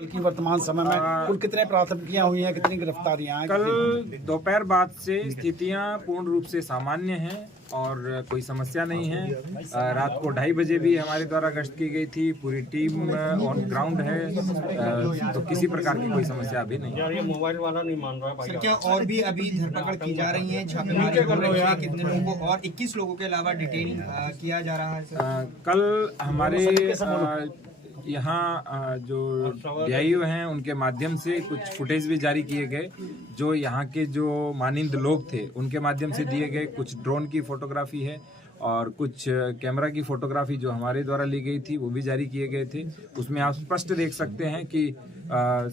बल्कि वर्तमान समय में कुल कितने प्राथमिकियां हुई हैं, कितनी गिरफ्तारियां हैं? कल दोपहर बाद से स्थितियां पूर्ण रूप से सामान्य हैं और कोई समस्या नहीं है। रात को 2:30 बजे भी हमारे द्वारा गश्त की गई थी। पूरी टीम ऑन ग्राउंड है, तो किसी प्रकार की कोई समस्या अभी नहीं है। मोबाइल वाला नहीं मान रहा है। सर, क्या और भी अभी धरपकड़ की जा रही है, छापेमारी हो रही है, कितने लोगों को और 21 लोगों के अलावा डिटेन किया जा रहा है सर? कल हमारे यहाँ जो DIO हैं उनके माध्यम से कुछ फुटेज भी जारी किए गए, जो यहाँ के जो मानिंद लोग थे उनके माध्यम से दिए गए। कुछ ड्रोन की फोटोग्राफी है और कुछ कैमरा की फोटोग्राफी जो हमारे द्वारा ली गई थी वो भी जारी किए गए थे। उसमें आप स्पष्ट देख सकते हैं कि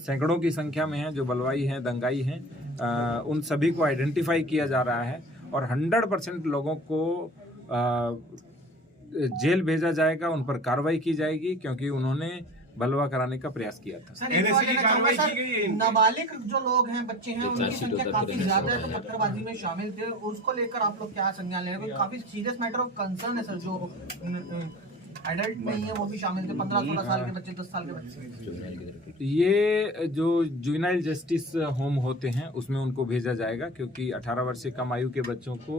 सैकड़ों की संख्या में हैं जो बलवाई हैं, दंगाई हैं। उन सभी को आइडेंटिफाई किया जा रहा है और 100% लोगों को जेल भेजा जाएगा, उन पर कार्रवाई की जाएगी क्योंकि उन्होंने बलवा कराने का प्रयास किया था। सर, नाबालिग जो लोग हैं, बच्चे हैं, उनकी संख्या काफी ज्यादा है, तो पत्थरबाजी में शामिल थे। उसको लेकर आप लोग क्या संज्ञान ले रहे हैं? काफी सीरियस मैटर ऑफ कंसर्न है सर। जो एडल्ट नहीं है वो भी शामिल थे, 15-16 साल के बच्चे, 10 साल के बच्चे। ये जो जुवेनाइल जस्टिस होम होते हैं उसमें उनको भेजा जाएगा क्योंकि 18 वर्ष से कम आयु के बच्चों को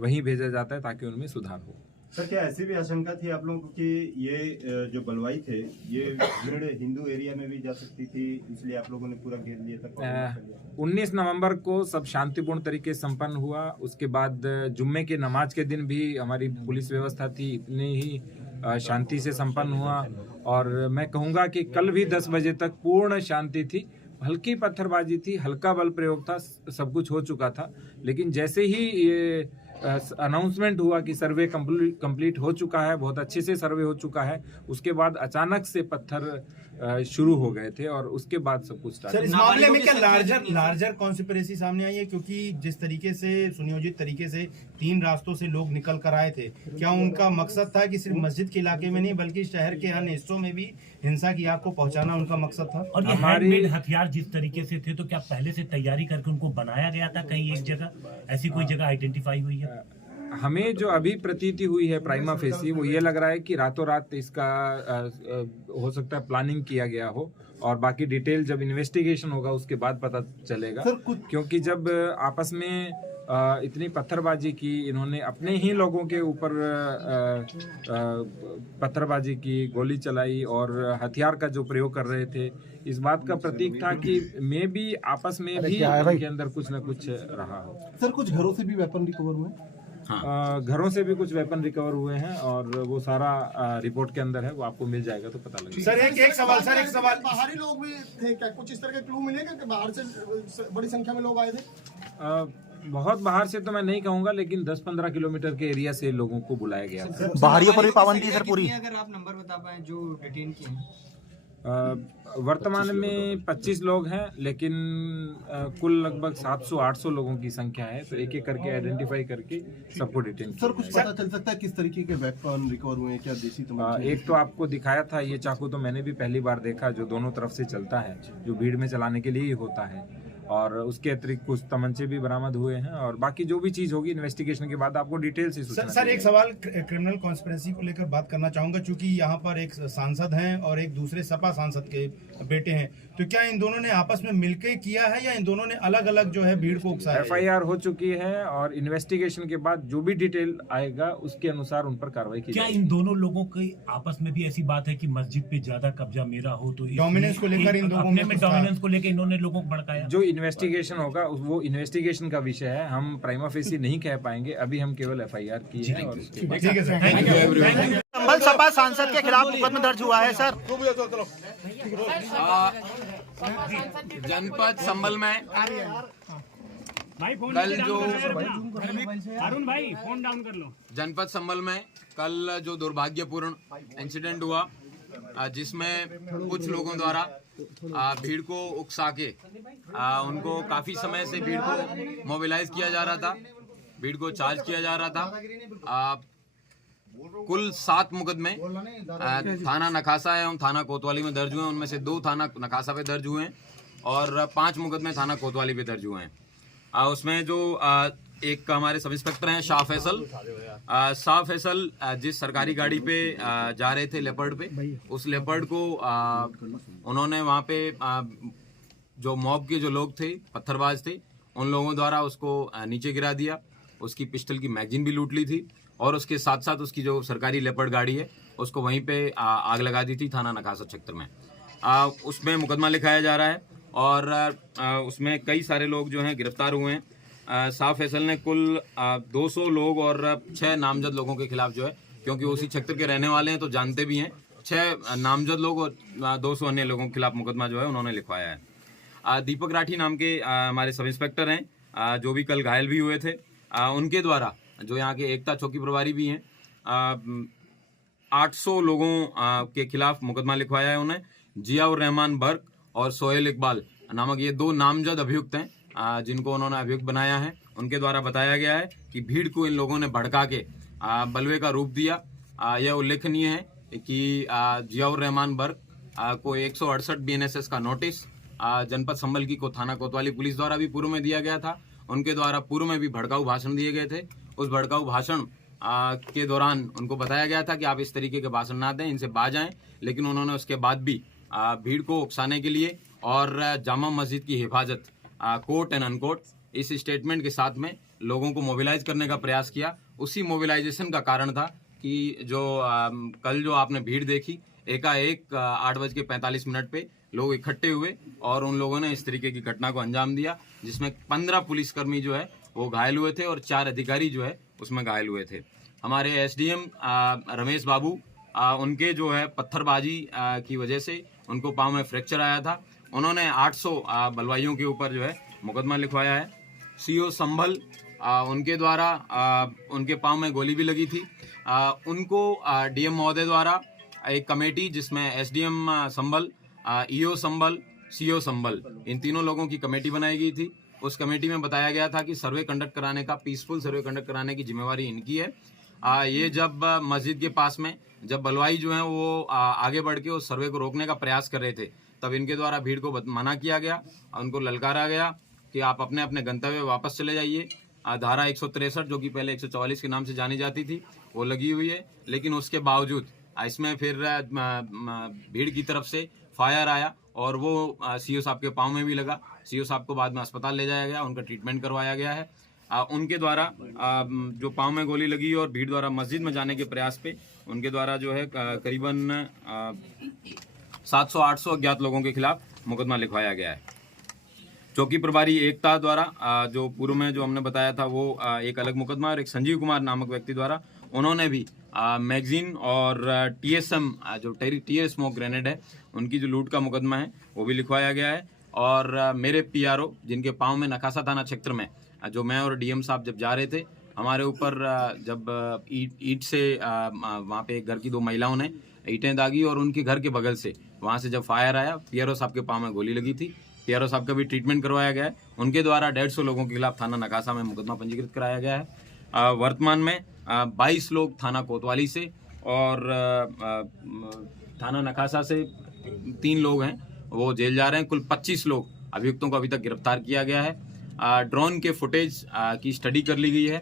वहीं भेजा जाता है ताकि उनमें सुधार हो। सर, क्या ऐसी भी आशंका थी आप लोगों को कि ये जो बलवाई थे ये भीड़ हिंदू एरिया में भी जा सकती थी, इसलिए आप लोगों ने पूरा घेर लिया था? 19 नवंबर को सब शांतिपूर्ण तरीके से संपन्न हुआ। उसके बाद जुम्मे के नमाज के दिन भी हमारी पुलिस व्यवस्था थी, इतनी ही शांति से संपन्न हुआ। और मैं कहूँगा कि कल भी 10 बजे तक पूर्ण शांति थी। हल्की पत्थरबाजी थी, हल्का बल प्रयोग था, सब कुछ हो चुका था। लेकिन जैसे ही ये अनाउंसमेंट हुआ कि सर्वे कंप्लीट हो चुका है, बहुत अच्छे से सर्वे हो चुका है, उसके बाद अचानक से पत्थर शुरू हो गए थे और उसके बाद सब कुछ स्टार्ट। सर, इस मामले में क्या लार्जर कॉन्स्पिरेसी सामने आई है? क्योंकि जिस तरीके से सुनियोजित तरीके से 3 रास्तों से लोग निकल कर आए थे, क्या उनका मकसद था कि सिर्फ मस्जिद के इलाके में नहीं बल्कि शहर के अन्य हिस्सों में भी हिंसा की आग को पहुंचाना उनका मकसद था? और ये हैंडमेड हथियार जिस तरीके से थे, तो क्या पहले से तैयारी करके उनको बनाया गया था? कहीं एक जगह ऐसी कोई जगह आइडेंटिफाई हुई है? हमें जो अभी प्रतीति हुई है प्राइमा फेसी, वो ये लग रहा है कि रातों रात इसका हो सकता है प्लानिंग किया गया हो और बाकी डिटेल जब इन्वेस्टिगेशन होगा उसके बाद पता चलेगा। क्योंकि जब आपस में इतनी पत्थरबाजी की, इन्होंने अपने ही लोगों के ऊपर पत्थरबाजी की, गोली चलाई और हथियार का जो प्रयोग कर रहे थे, इस बात का प्रतीक था कि मे भी आपस में भी उनके अंदर कुछ न कुछ रहा हो। सर, कुछ घरों से भी वेपन रिकवर हुए? घरों से भी कुछ वेपन रिकवर हुए हैं और वो सारा रिपोर्ट के अंदर है, वो आपको मिल जाएगा तो पता लगेगा। सर, एक सवाल बाहरी लोग भी थे क्या? कुछ इस तरह के क्लू मिले कि बाहर से बड़ी संख्या में लोग आए थे? बहुत बाहर से तो मैं नहीं कहूंगा, लेकिन 10-15 किलोमीटर के एरिया से लोगों को बुलाया गया था। बाहरियों पर भी पाबंदी है सर पूरी? अगर आप नंबर बता पाए जो डिटेन किए हैं। वर्तमान में 25 लोग हैं, लेकिन कुल लगभग 700-800 लोगों की संख्या है, तो एक एक करके आइडेंटिफाई करके सबको डिटेन किया। सर, कुछ पता चल सकता है किस तरीके के वेपन रिकवर हुए हैं? क्या देसी एक तो आपको दिखाया था, ये चाकू तो मैंने भी पहली बार देखा, जो दोनों तरफ से चलता है, जो भीड़ में चलाने के लिए ही होता है। और उसके अतिरिक्त कुछ तमंचे भी बरामद हुए हैं और बाकी जो भी चीज होगी इन्वेस्टिगेशन के बाद आपको डिटेल से सूचना। सर, एक सवाल क्रिमिनल कॉन्स्पिरेसी को लेकर बात करना चाहूंगा, क्योंकि यहाँ पर एक सांसद हैं और एक दूसरे सपा सांसद के बेटे हैं, तो क्या इन दोनों ने आपस में मिलकर किया है या इन दोनों ने अलग अलग जो है भीड़ को उकसाया? FIR हो चुकी है और इन्वेस्टिगेशन के बाद जो भी डिटेल आएगा उसके अनुसार उन पर कार्रवाई की क्या जाएगी। इन दोनों लोगों की आपस में भी ऐसी बात है कि मस्जिद पे ज्यादा कब्जा मेरा हो, तो डोमिनेंस को लेकर इन दोनों में डोमिनेंस को लेकर इन्होंने लोगों को भड़काया? जो इन्वेस्टिगेशन होगा वो इन्वेस्टिगेशन का विषय है, हम प्राइमा फेसी नहीं कह पाएंगे, अभी हम केवल FIR की है। और ठीक है सर, संभल सपा सांसद के खिलाफ मुकदमा दर्ज हुआ है सर। जनपद संभल में कल जो अरुण भाई फोन डाउन कर लो। जनपद संभल में कल जो दुर्भाग्यपूर्ण इंसिडेंट हुआ, जिसमें कुछ लोगों द्वारा भीड़ को उकसा के उनको काफी समय से भीड़ को मोबिलाइज किया जा रहा था, भीड़ को चार्ज किया जा रहा था। कुल 7 मुकदमे थाना नखासा एवं थाना कोतवाली में दर्ज हुए हैं, उनमें से 2 थाना नखासा पे दर्ज हुए हैं और 5 मुकदमे थाना कोतवाली पे दर्ज हुए हैं। उसमें जो एक हमारे सब इंस्पेक्टर हैं शाह फैसल। शाह फैसल जिस सरकारी गाड़ी पे जा रहे थे लेपर्ड पे, उस लेपर्ड को उन्होंने वहाँ पे जो मॉब के जो लोग थे, पत्थरबाज थे, उन लोगों द्वारा उसको नीचे गिरा दिया। उसकी पिस्टल की मैगजीन भी लूट ली थी और उसके साथ साथ उसकी जो सरकारी लेपर्ड गाड़ी है उसको वहीं पे आग लगा दी थी थाना नखासा क्षेत्र में। उसमें मुकदमा लिखाया जा रहा है और उसमें कई सारे लोग जो हैं गिरफ्तार हुए हैं। शाह फैसल ने कुल 200 लोग और 6 नामजद लोगों के खिलाफ जो है, क्योंकि उसी क्षेत्र के रहने वाले हैं तो जानते भी हैं, 6 नामजद लोग और 200 अन्य लोगों के खिलाफ मुकदमा जो है उन्होंने लिखवाया है। दीपक राठी नाम के हमारे सब इंस्पेक्टर हैं, जो भी कल घायल भी हुए थे, उनके द्वारा, जो यहाँ के एकता चौकी प्रभारी भी हैं, 800 लोगों के खिलाफ मुकदमा लिखवाया है उन्हें। जियाउर रहमान बर्क और सोहेल इकबाल नामक ये 2 नामजद अभियुक्त हैं, जिनको उन्होंने अभियुक्त बनाया है। उनके द्वारा बताया गया है कि भीड़ को इन लोगों ने भड़का के बलवे का रूप दिया। यह उल्लेखनीय है कि जियाउर रहमान बर्क को 168 BNSS का नोटिस जनपद संभल की थाना कोतवाली पुलिस द्वारा भी पूर्व में दिया गया था। उनके द्वारा पूर्व में भी भड़काऊ भाषण दिए गए थे। उस भड़काऊ भाषण के दौरान उनको बताया गया था कि आप इस तरीके के भाषण ना दें, इनसे बाज आएं, लेकिन उन्होंने उसके बाद भी भीड़ को उकसाने के लिए और जामा मस्जिद की हिफाजत, कोट एंड अनकोट, इस स्टेटमेंट के साथ में लोगों को मोबिलाइज करने का प्रयास किया। उसी मोबिलाइजेशन का कारण था कि जो कल जो आपने भीड़ देखी, एकाएक 8:45 पे लोग इकट्ठे हुए और उन लोगों ने इस तरीके की घटना को अंजाम दिया, जिसमें 15 पुलिसकर्मी जो है वो घायल हुए थे और 4 अधिकारी जो है उसमें घायल हुए थे। हमारे SDM रमेश बाबू, उनके जो है पत्थरबाजी की वजह से उनको पाँव में फ्रैक्चर आया था। उन्होंने 800 बलवाइयों के ऊपर जो है मुकदमा लिखवाया है। CO संभल, उनके द्वारा उनके पाँव में गोली भी लगी थी। उनको DM महोदय द्वारा एक कमेटी, जिसमें SDM संभल, EO संभल, CO संभल, इन तीनों लोगों की कमेटी बनाई गई थी। उस कमेटी में बताया गया था कि सर्वे कंडक्ट कराने का, पीसफुल सर्वे कंडक्ट कराने की जिम्मेवारी इनकी है। ये जब मस्जिद के पास में जब बलवाई जो है वो आगे बढ़ के उस सर्वे को रोकने का प्रयास कर रहे थे, तब इनके द्वारा भीड़ को मना किया गया, उनको ललकारा गया कि आप अपने अपने गंतव्य वापस चले जाइए। धारा 163 जो कि पहले 144 के नाम से जानी जाती थी वो लगी हुई है, लेकिन उसके बावजूद इसमें फिर भीड़ की तरफ से फायर आया और वो CO साहब के पाँव में भी लगा। CO साहब को बाद में अस्पताल ले जाया गया, उनका ट्रीटमेंट करवाया गया है। उनके द्वारा जो पाँव में गोली लगी और भीड़ द्वारा मस्जिद में जाने के प्रयास पे उनके द्वारा जो है करीबन 700-800 अज्ञात लोगों के खिलाफ मुकदमा लिखवाया गया है। चौकी प्रभारी एकता द्वारा जो पूर्व में जो हमने बताया था वो एक अलग मुकदमा, और एक संजीव कुमार नामक व्यक्ति द्वारा उन्होंने भी मैगजीन और TSM जो टीयर स्मोक ग्रेनेड है उनकी जो लूट का मुकदमा है वो भी लिखवाया गया है। और मेरे PRO, जिनके पाँव में नखासा थाना क्षेत्र में जो मैं और DM साहब जब जा रहे थे, हमारे ऊपर जब ईंट से वहाँ पे घर की 2 महिलाओं ने ईंटें दागी और उनके घर के बगल से वहाँ से जब फायर आया, PRO साहब के पाँव में गोली लगी थी। PRO साहब का भी ट्रीटमेंट करवाया गया है। उनके द्वारा 150 लोगों के खिलाफ थाना नखासा में मुकदमा पंजीकृत कराया गया है। वर्तमान में 22 लोग थाना कोतवाली से और थाना नखासा से 3 लोग हैं वो जेल जा रहे हैं। कुल 25 लोग अभियुक्तों को अभी तक गिरफ्तार किया गया है। ड्रोन के फुटेज की स्टडी कर ली गई है।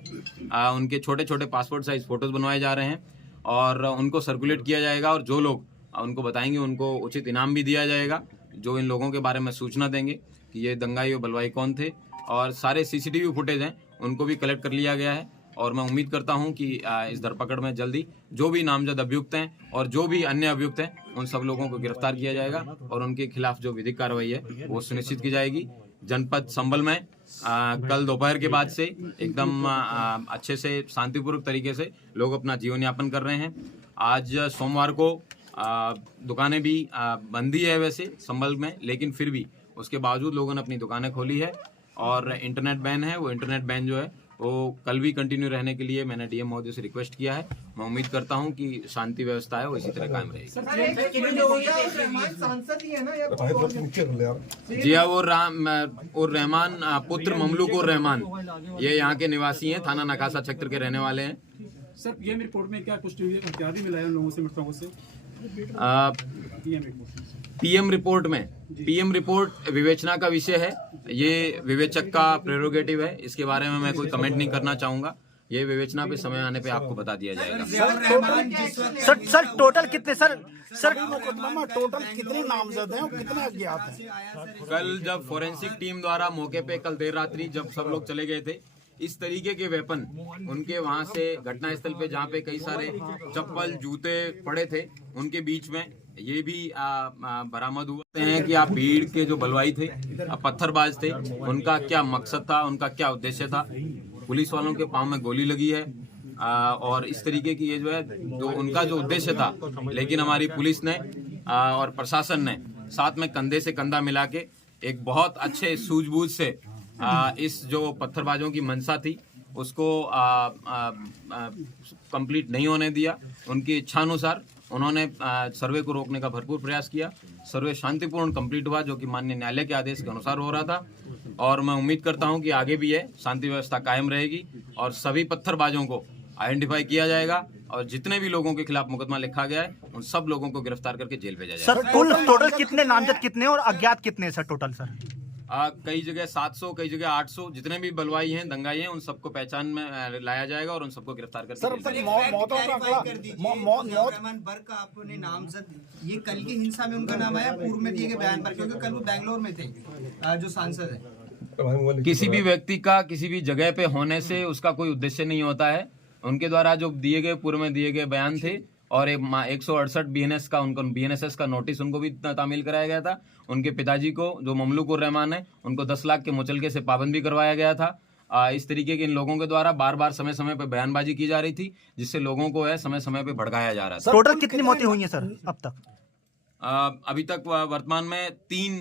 उनके छोटे छोटे पासपोर्ट साइज फोटोज बनवाए जा रहे हैं और उनको सर्कुलेट किया जाएगा, और जो लोग उनको बताएंगे उनको उचित इनाम भी दिया जाएगा, जो इन लोगों के बारे में सूचना देंगे कि ये दंगाई और बलवाई कौन थे। और सारे CCTV फुटेज हैं उनको भी कलेक्ट कर लिया गया है और मैं उम्मीद करता हूं कि इस धरपकड़ में जल्दी जो भी नामजद अभियुक्त हैं और जो भी अन्य अभियुक्त हैं उन सब लोगों को गिरफ्तार किया जाएगा और उनके खिलाफ जो विधिक कार्रवाई है वो सुनिश्चित की जाएगी। जनपद संभल में कल दोपहर के बाद से एकदम अच्छे से शांतिपूर्वक तरीके से लोग अपना जीवन यापन कर रहे हैं। आज सोमवार को दुकानें भी बंद ही है वैसे संभल में, लेकिन फिर भी उसके बावजूद लोगों ने अपनी दुकानें खोली है और इंटरनेट बैन है। वो इंटरनेट बैन जो है वो कल भी कंटिन्यू रहने के लिए मैंने DM महोदय से रिक्वेस्ट किया है। मैं उम्मीद करता हूं कि शांति व्यवस्था है वो इसी तरह कायम रहेगी। जिया और रहमान पुत्र ममलूक और रहमान ये यहाँ के निवासी हैं, थाना नखासा क्षेत्र के रहने वाले हैं। सर PM रिपोर्ट में क्या पुष्टि हुई है, क्या भी मिला है उन लोगों से, मृतकों से? PM रिपोर्ट में पीएम रिपोर्ट विवेचना का विषय है, ये विवेचक का प्रेरोगेटिव है, इसके बारे में मैं कोई कमेंट नहीं करना चाहूंगा। ये विवेचना पे समय आने पे आपको बता दिया जाएगा। सर टोटल कितने सर मुकदमा में टोटल कितने नामजद हैं और कितने अज्ञात हैं? कल जब फोरेंसिक टीम द्वारा मौके पे कल देर रात्रि जब सब लोग चले गए थे, इस तरीके के वेपन उनके वहां से घटनास्थल पे जहाँ पे कई सारे चप्पल जूते पड़े थे उनके बीच में ये भी बरामद हुए हैं कि आप भीड़ के जो बलवाई थे, पत्थरबाज थे, उनका क्या मकसद था, उनका क्या उद्देश्य था। पुलिस वालों के पांव में गोली लगी है और इस तरीके की ये जो है जो उनका जो उद्देश्य था, लेकिन हमारी पुलिस ने और प्रशासन ने साथ में कंधे से कंधा मिला के एक बहुत अच्छे सूझबूझ से इस जो पत्थरबाजों की मंशा थी उसको कंप्लीट नहीं होने दिया। उनकी इच्छानुसार उन्होंने सर्वे को रोकने का भरपूर प्रयास किया। सर्वे शांतिपूर्ण कंप्लीट हुआ, जो कि माननीय न्यायालय के आदेश के अनुसार हो रहा था, और मैं उम्मीद करता हूं कि आगे भी है शांति व्यवस्था कायम रहेगी और सभी पत्थरबाजों को आइडेंटिफाई किया जाएगा और जितने भी लोगों के खिलाफ मुकदमा लिखा गया है उन सब लोगों को गिरफ्तार करके जेल भेजा जाएगा। सर कुल टोटल कितने नामजद कितने और अज्ञात कितने सर टोटल सर? कई जगह 700, कई जगह 800, जितने भी बलवाई हैं, दंगाई हैं, उन सबको पहचान में लाया जाएगा और उन सबको गिरफ्तार करके सर अब तक मौतों का आंकड़ा मौत बर्क का आपने नामजद, ये कल की हिंसा में उनका नाम आया पूर्व में दिए गए बयान पर, क्योंकि कल वो बैंगलोर में थे जो सांसद है। किसी भी व्यक्ति का किसी भी जगह पे होने से उसका कोई उद्देश्य नहीं होता है। उनके द्वारा जो दिए गए पूर्व में दिए गए बयान थे और 168 BNS का उनको BNSS का नोटिस उनको भी तामील कराया गया था। उनके पिताजी को जो ममलूक उर रहमान है उनको 10 लाख के मुचलके से पाबंद भी करवाया गया था। इस तरीके के इन लोगों के द्वारा बार बार समय समय पर बयानबाजी की जा रही थी, जिससे लोगों को है समय समय पर भड़काया जा रहा था। टोटल कितनी मौतें हुई हैं सर अब तक? अभी तक वर्तमान में 3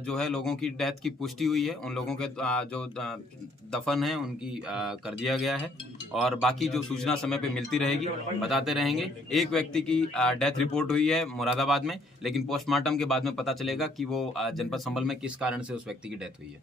जो है लोगों की डेथ की पुष्टि हुई है। उन लोगों के जो दफन है उनकी कर दिया गया है और बाकी जो सूचना समय पे मिलती रहेगी बताते रहेंगे। एक व्यक्ति की डेथ रिपोर्ट हुई है मुरादाबाद में, लेकिन पोस्टमार्टम के बाद में पता चलेगा कि वो जनपद संभल में किस कारण से उस व्यक्ति की डेथ हुई है।